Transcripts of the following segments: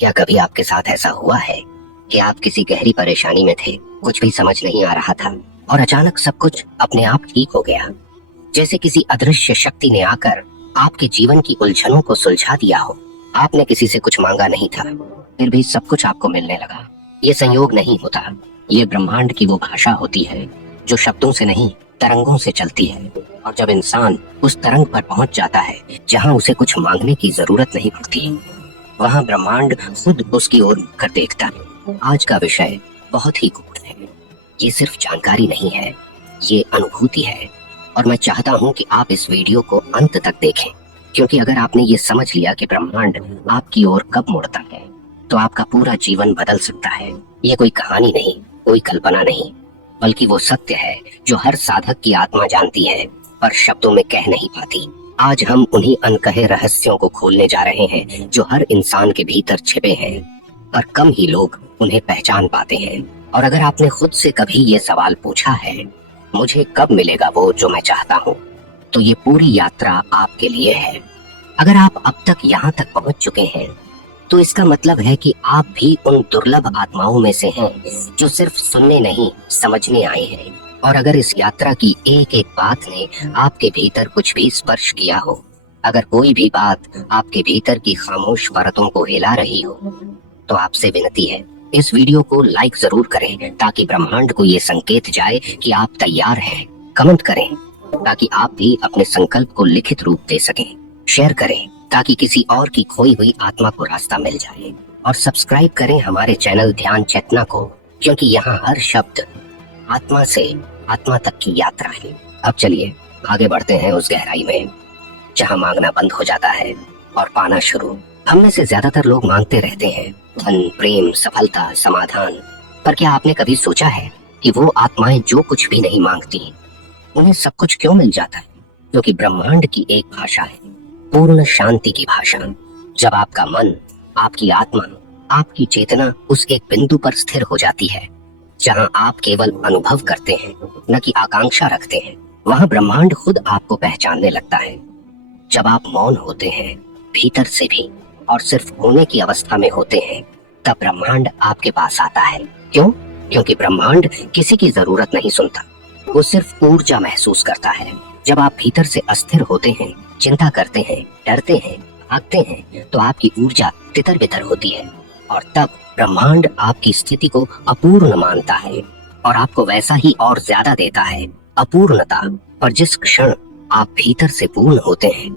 क्या कभी आपके साथ ऐसा हुआ है कि आप किसी गहरी परेशानी में थे, कुछ भी समझ नहीं आ रहा था और अचानक सब कुछ अपने आप ठीक हो गया, जैसे किसी अदृश्य शक्ति ने आकर आपके जीवन की उलझनों को सुलझा दिया हो। आपने किसी से कुछ मांगा नहीं था, फिर भी सब कुछ आपको मिलने लगा। ये संयोग नहीं होता, ये ब्रह्मांड की वो भाषा होती है जो शब्दों से नहीं तरंगों से चलती है। और जब इंसान उस तरंग पर पहुंच जाता है जहां उसे कुछ मांगने की जरूरत नहीं पड़ती, वहां ब्रह्मांड खुद उसकी ओर कर देखता है। आज का विषय बहुत ही गूढ़ है। ये सिर्फ जानकारी नहीं है, ये अनुभूति है। और मैं चाहता हूं कि आप इस वीडियो को अंत तक देखें, क्योंकि अगर आपने ये समझ लिया कि ब्रह्मांड आपकी ओर कब मुड़ता है, तो आपका पूरा जीवन बदल सकता है। ये कोई कहानी नहीं, कोई कल्पना नहीं, बल्कि वो सत्य है जो हर साधक की आत्मा जानती है पर शब्दों में कह नहीं पाती। आज हम उन्हीं अनकहे रहस्यों को खोलने जा रहे हैं जो हर इंसान के भीतर छिपे हैं, पर कम ही लोग उन्हें पहचान पाते हैं। और अगर आपने खुद से कभी ये सवाल पूछा है, मुझे कब मिलेगा वो जो मैं चाहता हूँ, तो ये पूरी यात्रा आपके लिए है। अगर आप अब तक यहाँ तक पहुँच चुके हैं, तो इसका मतलब है कि आप भी उन दुर्लभ आत्माओं में से हैं जो सिर्फ सुनने नहीं, समझने आए हैं। और अगर इस यात्रा की एक एक बात ने आपके भीतर कुछ भी स्पर्श किया हो, अगर कोई भी बात आपके भीतर की खामोश परतों को हिला रही हो, तो आपसे विनती है, इस वीडियो को लाइक जरूर करें ताकि ब्रह्मांड को ये संकेत जाए कि आप तैयार हैं। कमेंट करें ताकि आप भी अपने संकल्प को लिखित रूप दे सकें। शेयर करें ताकि किसी और की खोई हुई आत्मा को रास्ता मिल जाए। और सब्सक्राइब करें हमारे चैनल ध्यान चेतना को, क्योंकि यहाँ हर शब्द आत्मा से आत्मा तक की यात्रा है। अब चलिए आगे बढ़ते हैं उस गहराई में जहाँ मांगना बंद हो जाता है और पाना शुरू। हम में से ज्यादातर लोग मांगते रहते हैं, धन, प्रेम, सफलता, समाधान। पर क्या आपने कभी सोचा है कि वो आत्माएं जो कुछ भी नहीं मांगती, उन्हें सब कुछ क्यों मिल जाता है? क्योंकि ब्रह्मांड की एक भाषा है, पूर्ण शांति की भाषा। जब आपका मन, आपकी आत्मा, आपकी चेतना उस एक बिंदु पर स्थिर हो जाती है जहां आप केवल अनुभव करते हैं, न कि आकांक्षा रखते हैं, वहां ब्रह्मांड खुद आपको पहचानने लगता है। जब आप मौन होते हैं भीतर से भी और सिर्फ होने की अवस्था में होते हैं, तब ब्रह्मांड आपके पास आता है। क्यों? क्योंकि ब्रह्मांड किसी की जरूरत नहीं सुनता, वो सिर्फ ऊर्जा महसूस करता है। जब आप भीतर से अस्थिर होते हैं, चिंता करते हैं, डरते हैं, भागते हैं, तो आपकी ऊर्जा तितर बितर होती है। और तब ब्रह्मांड आपकी स्थिति को अपूर्ण मानता है और आपको वैसा ही और ज्यादा देता है, अपूर्णता। और जिस क्षण आप भीतर से पूर्ण होते हैं,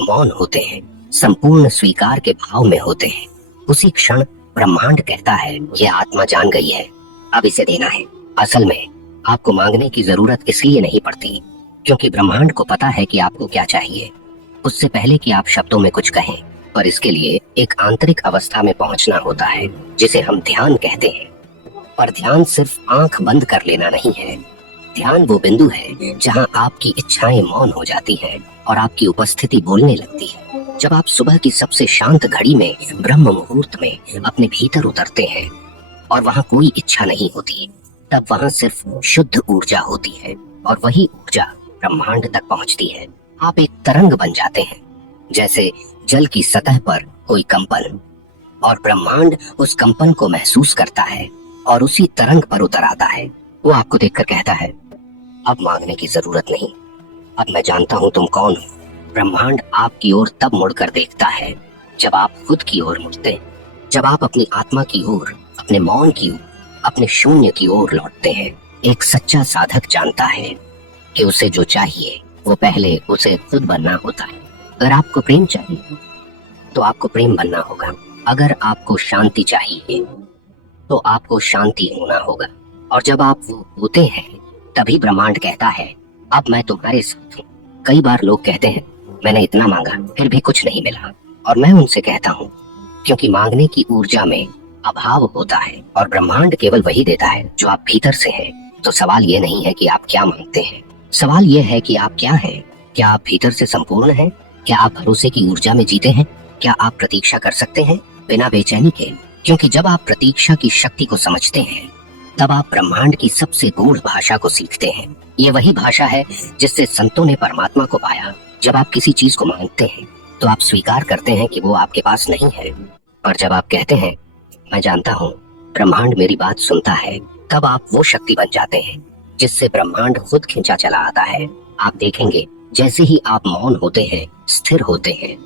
मौन होते हैं, संपूर्ण स्वीकार के भाव में होते हैं, उसी क्षण ब्रह्मांड कहता है, ये आत्मा जान गई है, अब इसे देना है। असल में आपको मांगने की जरूरत इसलिए नहीं पड़ती क्योंकि ब्रह्मांड को पता है कि आपको क्या चाहिए, उससे पहले कि आप शब्दों में कुछ कहें। पर इसके लिए एक आंतरिक अवस्था में पहुंचना होता है जिसे हम ध्यान कहते हैं। पर ध्यान सिर्फ आंख बंद कर लेना नहीं है। ध्यान वो बिंदु है जहां आपकी इच्छाएं मौन हो जाती हैं और आपकी उपस्थिति बोलने लगती है। जब आप सुबह की सबसे शांत घड़ी में, ब्रह्म मुहूर्त में अपने भीतर उतरते हैं और वहां कोई इच्छा नहीं होती, तब वहां सिर्फ शुद्ध ऊर्जा होती है और वही ऊर्जा ब्रह्मांड तक पहुंचती है। आप एक तरंग बन जाते हैं, जैसे जल की सतह पर कोई कंपन, और ब्रह्मांड उस कंपन को महसूस करता है और उसी तरंग पर उतर आता है। वो आपको देखकर कहता है, अब मांगने की जरूरत नहीं, अब मैं जानता हूँ तुम कौन हो। ब्रह्मांड आपकी ओर तब मुड़कर देखता है जब आप खुद की ओर मुड़ते हैं, जब आप अपनी आत्मा की ओर, अपने मौन की ओर, अपने शून्य की ओर लौटते हैं। एक सच्चा साधक जानता है कि उसे जो चाहिए वो पहले उसे खुद बनना होता है। अगर आपको प्रेम चाहिए तो आपको प्रेम बनना होगा। अगर आपको शांति चाहिए तो आपको शांति होना होगा। और जब आप वो होते हैं, तभी ब्रह्मांड कहता है, अब मैं तुम्हारे साथ हूँ। कई बार लोग कहते हैं, मैंने इतना मांगा फिर भी कुछ नहीं मिला। और मैं उनसे कहता हूँ, क्योंकि मांगने की ऊर्जा में अभाव होता है और ब्रह्मांड केवल वही देता है जो आप भीतर से हैं। तो सवाल ये नहीं है कि आप क्या मांगते हैं, सवाल ये है कि आप क्या हैं। क्या आप भीतर से संपूर्ण हैं? क्या आप भरोसे की ऊर्जा में जीते हैं? क्या आप प्रतीक्षा कर सकते हैं बिना बेचैनी के? क्योंकि जब आप प्रतीक्षा की शक्ति को समझते हैं, तब आप ब्रह्मांड की सबसे गूढ़ भाषा को सीखते हैं। ये वही भाषा है जिससे संतों ने परमात्मा को पाया। जब आप किसी चीज को मांगते हैं, तो आप स्वीकार करते हैं कि वो आपके पास नहीं है, और जब आप कहते हैं मैं जानता हूँ ब्रह्मांड मेरी बात सुनता है, तब आप वो शक्ति बन जाते हैं जिससे ब्रह्मांड खुद खींचा चला आता है। आप देखेंगे जैसे ही आप मौन होते हैं, स्थिर होते हैं,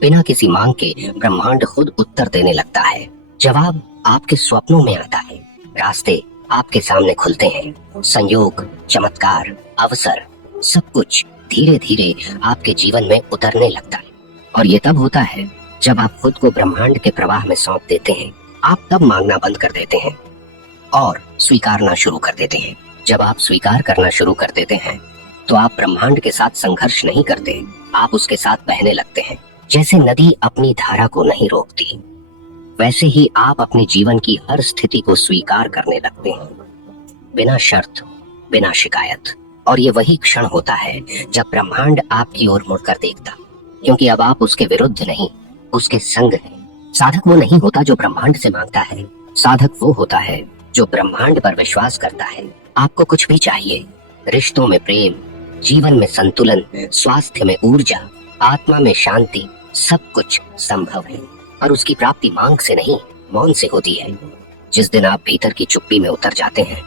बिना किसी मांग के ब्रह्मांड खुद उत्तर देने लगता है। जवाब आपके स्वप्नों में आता है, रास्ते आपके सामने खुलते हैं, संयोग, चमत्कार, अवसर, सब कुछ धीरे धीरे आपके जीवन में उतरने लगता है। और ये तब होता है जब आप खुद को ब्रह्मांड के प्रवाह में सौंप देते हैं। आप तब मांगना बंद कर देते हैं और स्वीकारना शुरू कर देते हैं। जब आप स्वीकार करना शुरू कर देते हैं तो आप ब्रह्मांड के साथ संघर्ष नहीं करते, आप उसके साथ बहने लगते हैं। जैसे नदी अपनी धारा को नहीं रोकती, वैसे ही आप अपने जीवन की हर स्थिति को स्वीकार करने लगते हैं, बिना शर्त, बिना शिकायत। और ये वही क्षण होता है जब ब्रह्मांड आपकी ओर मुड़कर देखता, क्योंकि अब आप उसके विरुद्ध नहीं, उसके संग हैं। साधक वो नहीं होता जो ब्रह्मांड से मांगता है, साधक वो होता है जो ब्रह्मांड पर विश्वास करता है। आपको कुछ भी चाहिए, रिश्तों में प्रेम, जीवन में संतुलन, स्वास्थ्य में ऊर्जा, आत्मा में शांति, सब कुछ संभव है। और उसकी प्राप्ति मांग से नहीं, मौन से होती है। जिस दिन आप भीतर की चुप्पी में उतर जाते हैं,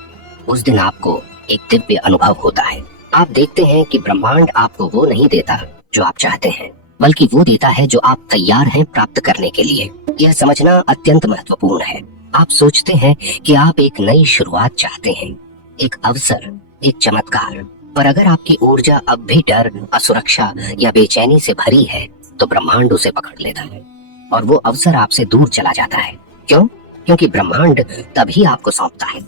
उस दिन आपको एक दिव्य अनुभव होता है। आप देखते हैं कि ब्रह्मांड आपको वो नहीं देता जो आप चाहते हैं, बल्कि वो देता है जो आप तैयार हैं प्राप्त करने के लिए। यह समझना अत्यंत महत्वपूर्ण है। आप सोचते हैं कि आप एक नई शुरुआत चाहते हैं, एक अवसर, एक चमत्कार, पर अगर आपकी ऊर्जा अब भी डर, असुरक्षा या बेचैनी से भरी है, तो ब्रह्मांड उसे पकड़ लेता है और वो अवसर आपसे दूर चला जाता है। क्यों? क्योंकि ब्रह्मांड तभी आपको सौंपता है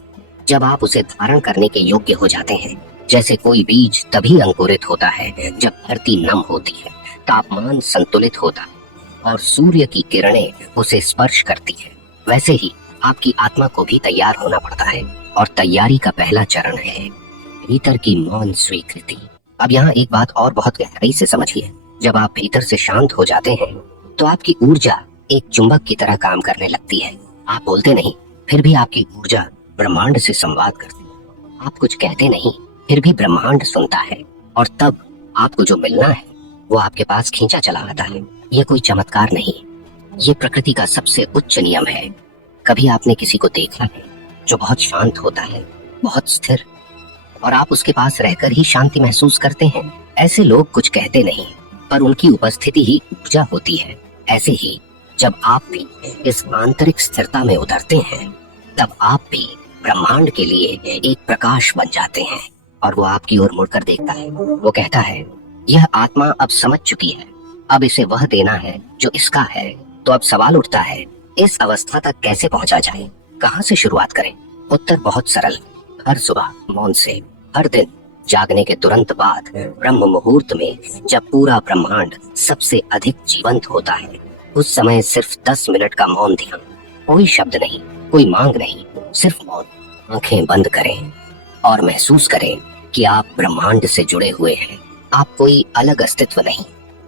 जब आप उसे धारण करने के योग्य हो जाते हैं। जैसे कोई बीज तभी अंकुरित होता है जब धरती नम होती है, तापमान संतुलित होता है और सूर्य की किरणें उसे स्पर्श करती है, वैसे ही आपकी आत्मा को भी तैयार होना पड़ता है। और तैयारी का पहला चरण है भीतर की मौन स्वीकृति। अब यहाँ एक बात और बहुत गहराई से समझिए। जब आप भीतर से शांत हो जाते हैं तो आपकी ऊर्जा एक चुंबक की तरह काम करने लगती है। आप बोलते नहीं, फिर भी आपकी ऊर्जा ब्रह्मांड से संवाद करती है। आप कुछ कहते नहीं, फिर भी ब्रह्मांड सुनता है और तब आपको जो मिलना है वो आपके पास खींचा चला आता है। ये कोई चमत्कार नहीं, ये प्रकृति का सबसे उच्च नियम है। कभी आपने किसी को देखा है जो बहुत शांत होता है, बहुत स्थिर, और आप उसके पास रहकर ही शांति महसूस करते हैं? ऐसे लोग कुछ कहते नहीं, पर उनकी उपस्थिति ही ऊर्जा होती है। ऐसे ही जब आप भी इस आंतरिक स्थिरता में उतरते हैं, तब आप भी ब्रह्मांड के लिए एक प्रकाश बन जाते हैं और वो आपकी ओर मुड़कर देखता है। वो कहता है, यह आत्मा अब समझ चुकी है, अब इसे वह देना है जो इसका है। तो अब सवाल उठता है, इस अवस्था तक कैसे पहुंचा जाए, कहां से शुरुआत करें? उत्तर बहुत सरल, हर सुबह मौन से, हर दिन जागने के तुरंत बाद, ब्रह्म मुहूर्त में, जब पूरा ब्रह्मांड सबसे अधिक जीवंत होता है, उस समय सिर्फ 10 मिनट का मौन ध्यान। कोई शब्द नहीं, कोई मांग नहीं, सिर्फ मौन। आंखें बंद करें और महसूस करें कि आप ब्रह्मांड से जुड़े हुए हैं। आप कोई अलग अस्तित्व नहीं,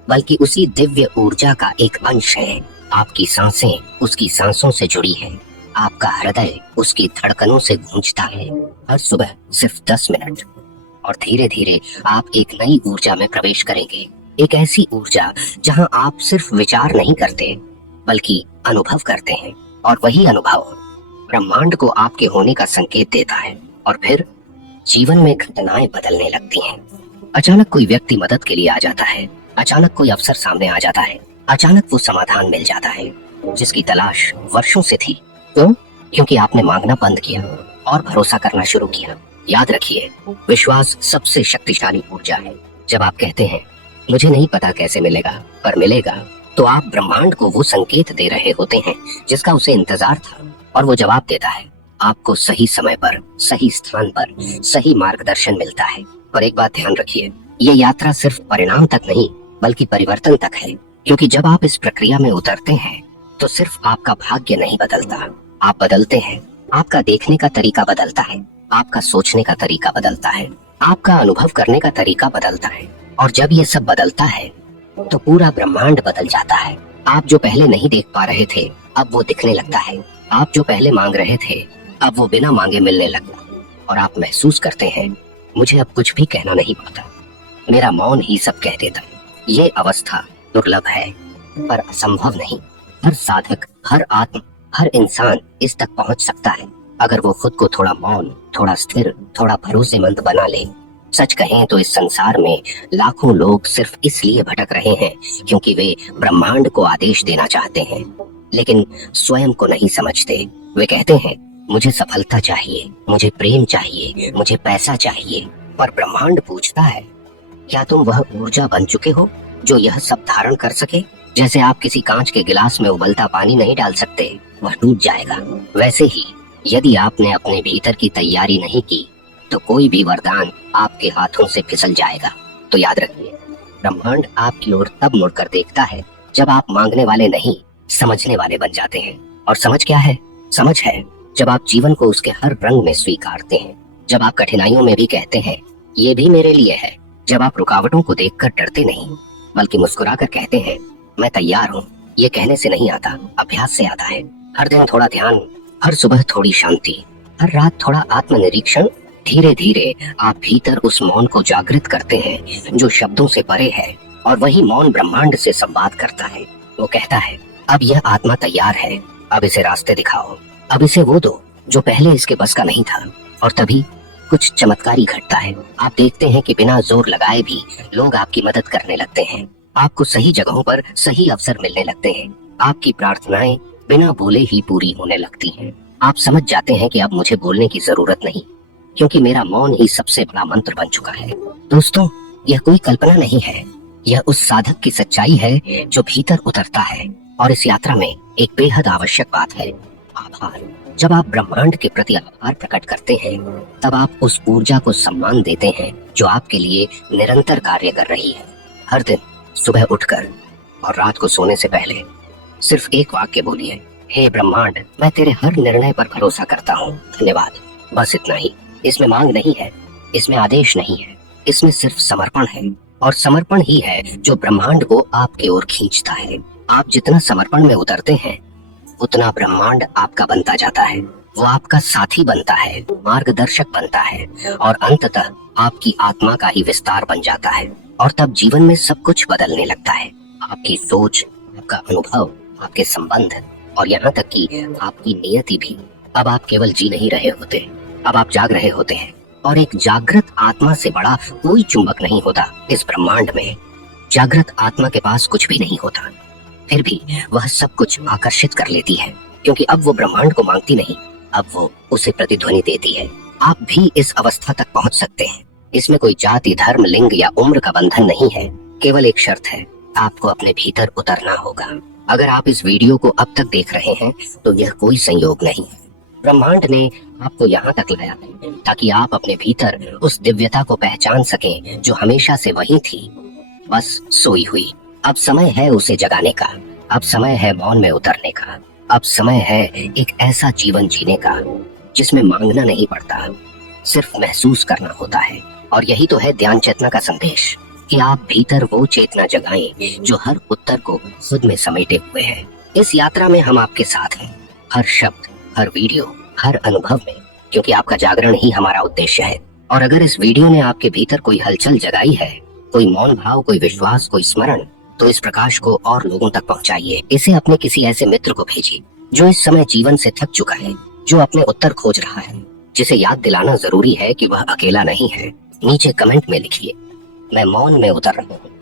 बल्कि उसी दिव्य ऊर्जा का एक अंश है। आपकी सांसें उसकी सांसों से जुड़ी हैं, आपका हृदय उसकी धड़कनों से गूंजता है। हर सुबह सिर्फ 10 मिनट, और धीरे धीरे आप एक नई ऊर्जा में प्रवेश करेंगे। एक ऐसी ऊर्जा जहां आप सिर्फ विचार नहीं करते, बल्कि अनुभव करते हैं, और वही अनुभव ब्रह्मांड को आपके होने का संकेत देता है। और फिर जीवन में घटनाएं बदलने लगती हैं। अचानक कोई व्यक्ति मदद के लिए आ जाता है, अचानक कोई अवसर सामने आ जाता है, अचानक वो समाधान मिल जाता है जिसकी तलाश वर्षों से थी। क्यों? क्योंकि आपने मांगना बंद किया और भरोसा करना शुरू किया। याद रखिए, विश्वास सबसे शक्तिशाली ऊर्जा है। जब आप कहते हैं, मुझे नहीं पता कैसे मिलेगा, पर मिलेगा, तो आप ब्रह्मांड को वो संकेत दे रहे होते हैं जिसका उसे इंतजार था, और वो जवाब देता है। आपको सही समय पर, सही स्थान पर, सही मार्गदर्शन मिलता है। और एक बात ध्यान रखिए, ये यात्रा सिर्फ परिणाम तक नहीं, बल्कि परिवर्तन तक है। क्योंकि जब आप इस प्रक्रिया में उतरते हैं, तो सिर्फ आपका भाग्य नहीं बदलता, आप बदलते हैं। आपका देखने का तरीका बदलता है, आपका सोचने का तरीका बदलता है, आपका अनुभव करने का तरीका बदलता है। और जब ये सब बदलता है, तो पूरा ब्रह्मांड बदल जाता है। आप जो पहले नहीं देख पा रहे थे, अब वो दिखने लगता है। आप जो पहले मांग रहे थे, अब वो बिना मांगे मिलने लगता है। और आप महसूस करते हैं, मुझे अब कुछ भी कहना नहीं पड़ता, मेरा मौन ही सब कह देता है। ये अवस्था दुर्लभ है, पर असंभव नहीं। हर साधक, हर आत्मा, हर इंसान इस तक पहुंच सकता है अगर वो खुद को थोड़ा मौन, थोड़ा स्थिर, थोड़ा भरोसेमंद बना ले। सच कहें तो इस संसार में लाखों लोग सिर्फ इसलिए भटक रहे हैं क्योंकि वे ब्रह्मांड को आदेश देना चाहते हैं, लेकिन स्वयं को नहीं समझते। वे कहते हैं मुझे सफलता चाहिए, मुझे प्रेम चाहिए, मुझे पैसा चाहिए, पर ब्रह्मांड पूछता है क्या तुम वह ऊर्जा बन चुके हो जो यह सब धारण कर सके? जैसे आप किसी कांच के गिलास में उबलता पानी नहीं डाल सकते, वह टूट जाएगा। वैसे ही यदि आपने अपने भीतर की तैयारी नहीं की तो कोई भी वरदान आपके हाथों से फिसल जाएगा। तो याद रखिए, ब्रह्मांड आपकी ओर तब मुड़कर देखता है जब आप मांगने वाले नहीं, समझने वाले बन जाते हैं। और समझ क्या है? समझ है जब आप जीवन को उसके हर रंग में स्वीकारते हैं, जब आप कठिनाइयों में भी कहते हैं ये भी मेरे लिए है, जब आप रुकावटों को देखकर डरते नहीं बल्कि मुस्कुराकर कहते हैं मैं तैयार हूँ। ये कहने से नहीं आता, अभ्यास से आता है। हर दिन थोड़ा ध्यान, हर सुबह थोड़ी शांति, हर रात थोड़ा आत्मनिरीक्षण। धीरे धीरे आप भीतर उस मौन को जागृत करते हैं जो शब्दों से परे है, और वही मौन ब्रह्मांड से संवाद करता है। वो कहता है अब यह आत्मा तैयार है, अब इसे रास्ते दिखाओ, अब इसे वो दो जो पहले इसके बस का नहीं था। और तभी कुछ चमत्कारी घटता है। आप देखते हैं कि बिना जोर लगाए भी लोग आपकी मदद करने लगते हैं, आपको सही जगहों पर सही अवसर मिलने लगते हैं, आपकी प्रार्थनाएं बिना बोले ही पूरी होने लगती हैं। आप समझ जाते हैं कि अब मुझे बोलने की जरूरत नहीं, क्योंकि मेरा मौन ही सबसे बड़ा मंत्र बन चुका है। दोस्तों, यह कोई कल्पना नहीं है, यह उस साधक की सच्चाई है जो भीतर उतरता है। और इस यात्रा में एक बेहद आवश्यक बात है, आभार। जब आप ब्रह्मांड के प्रति आभार प्रकट करते हैं तब आप उस ऊर्जा को सम्मान देते हैं जो आपके लिए निरंतर कार्य कर रही है। हर दिन सुबह उठकर और रात को सोने से पहले सिर्फ एक वाक्य बोलिए, हे ब्रह्मांड, मैं तेरे हर निर्णय पर भरोसा करता हूँ, धन्यवाद। बस इतना ही। इसमें मांग नहीं है, इसमें आदेश नहीं है, इसमें सिर्फ समर्पण है। और समर्पण ही है जो ब्रह्मांड को आपकी ओर खींचता है। आप जितना समर्पण में उतरते हैं उतना ब्रह्मांड आपका बनता जाता है। वो आपका साथी बनता है, मार्गदर्शक बनता है, और अंततः आपकी आत्मा का ही विस्तार बन जाता है। और तब जीवन में सब कुछ बदलने लगता है। आपकी सोच, आपका अनुभव, आपके संबंध, और यहाँ तक कि आपकी नियति भी। अब आप केवल जी नहीं रहे होते, अब आप जाग रहे होते हैं। और एक जागृत आत्मा से बड़ा कोई चुंबक नहीं होता इस ब्रह्मांड में। जागृत आत्मा के पास कुछ भी नहीं होता, फिर भी वह सब कुछ आकर्षित कर लेती है, क्योंकि अब वो ब्रह्मांड को मांगती नहीं, अब वो उसे प्रतिध्वनि देती है। आप भी इस अवस्था तक पहुंच सकते हैं। इसमें कोई जाति, धर्म, लिंग या उम्र का बंधन नहीं है। केवल एक शर्त है, आपको अपने भीतर उतरना होगा। अगर आप इस वीडियो को अब तक देख रहे हैं तो यह कोई संयोग नहीं है। ब्रह्मांड ने आपको यहाँ तक लाया है ताकि आप अपने भीतर उस दिव्यता को पहचान सकें जो हमेशा से वही थी, बस सोई हुई। अब समय है उसे जगाने का, अब समय है मौन में उतरने का, अब समय है एक ऐसा जीवन जीने का जिसमें मांगना नहीं पड़ता, सिर्फ महसूस करना होता है। और यही तो है ध्यान चेतना का संदेश, कि आप भीतर वो चेतना जगाएं जो हर उत्तर को खुद में समेटे हुए है। इस यात्रा में हम आपके साथ हैं, हर शब्द, हर वीडियो, हर अनुभव में, क्योंकि आपका जागरण ही हमारा उद्देश्य है। और अगर इस वीडियो ने आपके भीतर कोई हलचल जगाई है, कोई मौन भाव, कोई विश्वास, कोई स्मरण, तो इस प्रकाश को और लोगों तक पहुंचाइए। इसे अपने किसी ऐसे मित्र को भेजिए जो इस समय जीवन से थक चुका है, जो अपने उत्तर खोज रहा है, जिसे याद दिलाना जरूरी है कि वह अकेला नहीं है। नीचे कमेंट में लिखिए, मैं मौन में उतर रहा हूँ।